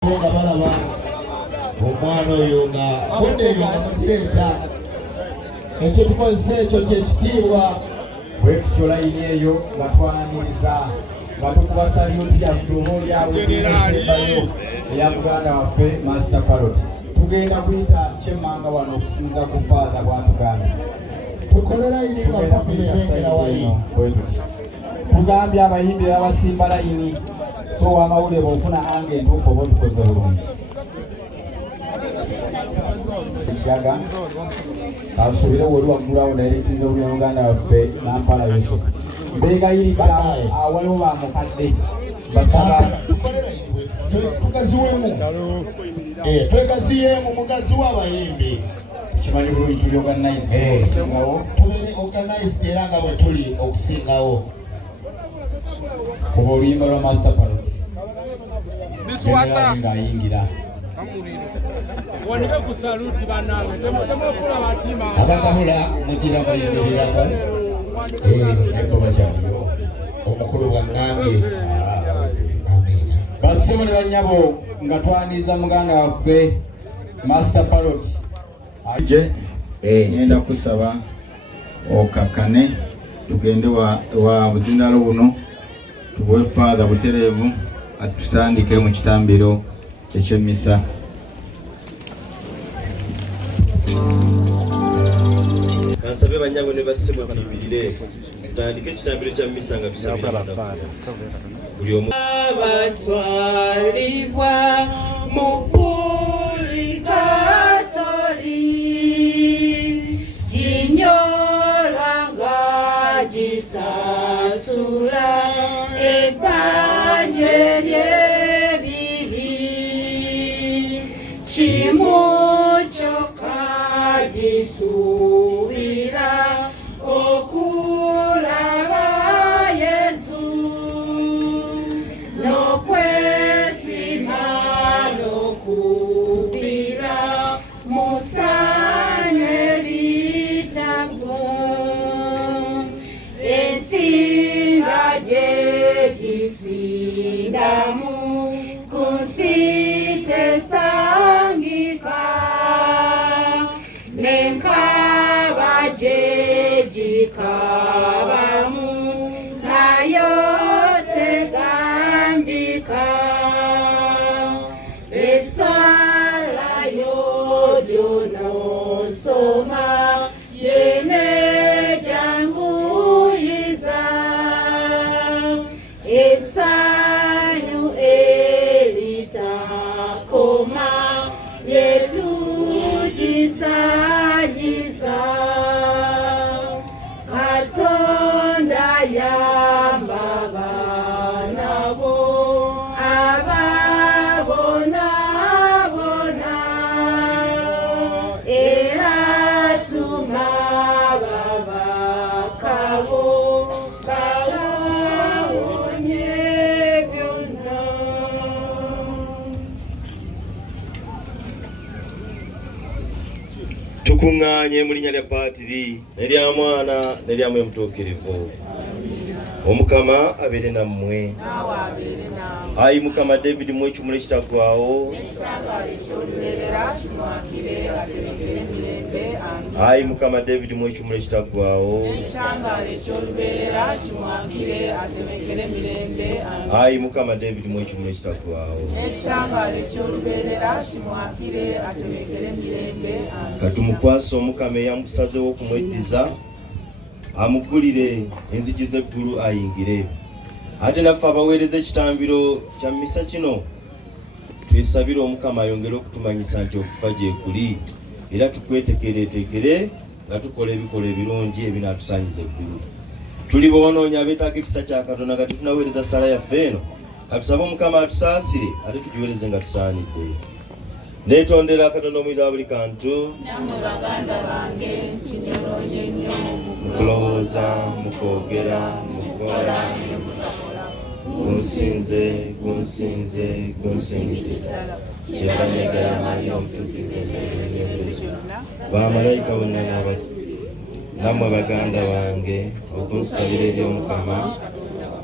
balaba omwana oyo nga koddeeyo nga mukireeta ekyo tukozesa ekyo kyekitiibwa bwe tutyo layini eyo nga twaniriza nga tukuba salyuti yaffe oba olyawo esembayo eya muganda waffe Master Parrot. Tugenda kuyita kyemmanga wano okusinza ku Father bw'atugambye tukole layini nga famire bengera wali tugambye abayimbira abasimba layini so wamawulire bwofuna ange entuufu oba tukoze bulungi ekiyaga kasubire woli waggulawo nairekitiza obulya muganda waffe Nampala Yusuf mbegayirika awaliwo bamukadde basaba tugaziwemu twegaziyeemu mugazi w'abayimbi kimanyi bulungi tuli organize okusingawo tubere organized era nga bwe tuli okusingawo kuba oluyimba lwa Master Parrot ng'ayingira abagabula mugira muyimiriramu omukulu bwannange basimu ne bannyabo nga twaniriza muganda waffe Master Parrot aje ngenda kusaba okakkane tugende wa buzindalo buno tuwe Father butereevu atusandike mu kitambiro eky'emmisa. Kansabe banyango ne bassebo tuyibirire tutandike ekitambiro kya mmisa nga tusabira buli omu abatwalibwa mu purigatori ginyolanga gisasula ebbanje ly'ebibi kimu kyokka gisuubira okulaba Yesu n'okwesima n'okubira mu ssanyu eritagwa ensinga gye gisindamu ku nsi tesangika n'enkaba gye gikabamu nayo tegambika esalayo gyonosoma yene janguyiza essanyu eritakoma lyetugisanyiza Katonda yamba abaana bo ababonaabona era tuma babaka bo bawonye byonna. tukuŋŋaanye mu linnya lya Paatiri n'erya Mwana n'erya Mwoyo Mutuukirivu. Omukama abeere nammwe. Ayi Mukama David mu ekimuli ekitaggwaawo. Ayi Mukama David mu ekimuli ekitaggwaawo. Ayi Mukama David mu ekimuli ekitaggwaawo. Katumukwase Omukama eyamusazeewo okumweddiza amugulire enzigi z'eggulu ayingire. Ate naffe abaweereza ekitambiro kya mmisa kino twesabire Omukama ayongere okutumanyisa nti okufa gye kuli era tukwetekeretekere nga tukola ebikolwa ebirungi ebinaatusaanyiza eggulu. Tuli boonoonya abeetaaga ekisa kya Katonda nga tetunaweereza ssala yaffe eno katusabe Omukama atusaasire ate tugiweereze nga tusaanidde. Neetondera Katonda omuyinza wa buli kantu Nammwe baganda bange nkinyolonye nnyo mu kulowooza, mu kwogera, mu kukola, kunsinze kyebanegera Mariya omutujjuve bamalayika bonna nammwe baganda bange okunsabira eri Omukama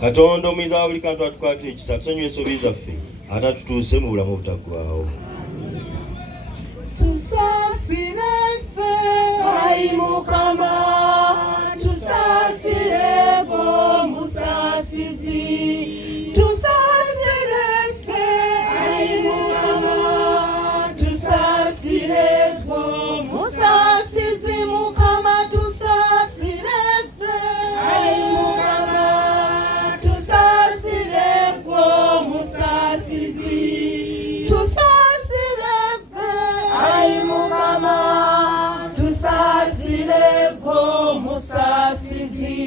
Katonda omuyinza wa buli kantu atukwatira ekisa tusonyiwe ensobi zaffe ate tutuuse mu bulamu obutaggwaawo. Tusasire ffe ayi Mukama, tusasire b'omusasizi. Tusasire ffe ayi Mukama, tusasire b'omusasizi. Mukama tusasire ffe ayi Mukama, tusasire b'omusasizi. Tusasire ffe ayi Mukama, tusasire b'omusasizi.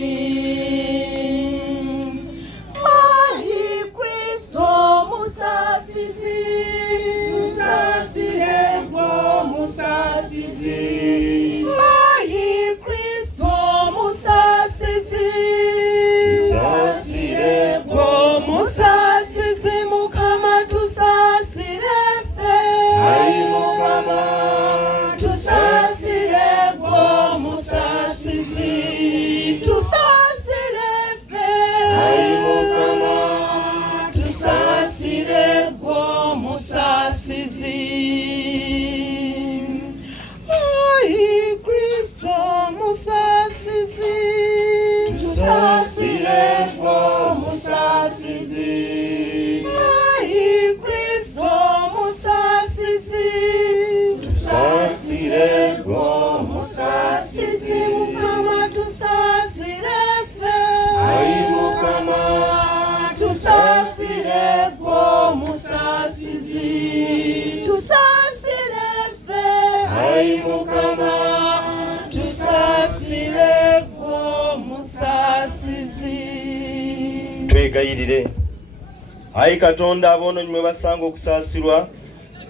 Ayi Kristo musasizi, tusasire b'omusasizi. Ayi Kristo musasizi, Tusasire b'omusasizi. Mukama tusasire ffe ayi Mukama, tusasire b'omusasizi. Tusasire ffe ayi Mukama, tusasire b'omusasizi. Ayi Kristo musasizi, tusasire b'omusasizi. Ayi Kristo musasizi, tusasire b'omusasizi. Mukama tusasire ffe ayi Mukama, tusasire b'omusasizi. Tusasire ffe ayi Mukama, tusasire b'omusasizi. twegayirire. Ayi Katonda, aboonoonyi mwe basanga okusaasirwa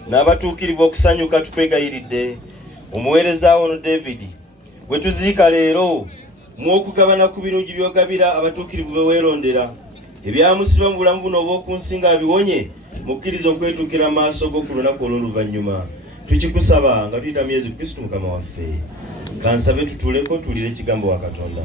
n'abatuukirivu okusanyuka, tukwegayiridde omuweereza ono David bwe tuziika leero mu okugabana ku birungi by'ogabira abatuukirivu be weerondera, ebyamusiba mu bulamu buno obw'oku nsi nga biwonye, mukkiriza okwetuukira maaso go ku lunaku olw'oluvannyuma. Tukikusaba nga tuyita mu Yesu Kristo Mukama waffe. Kansabe tutuuleko tuwulire ekigambo wa Katonda.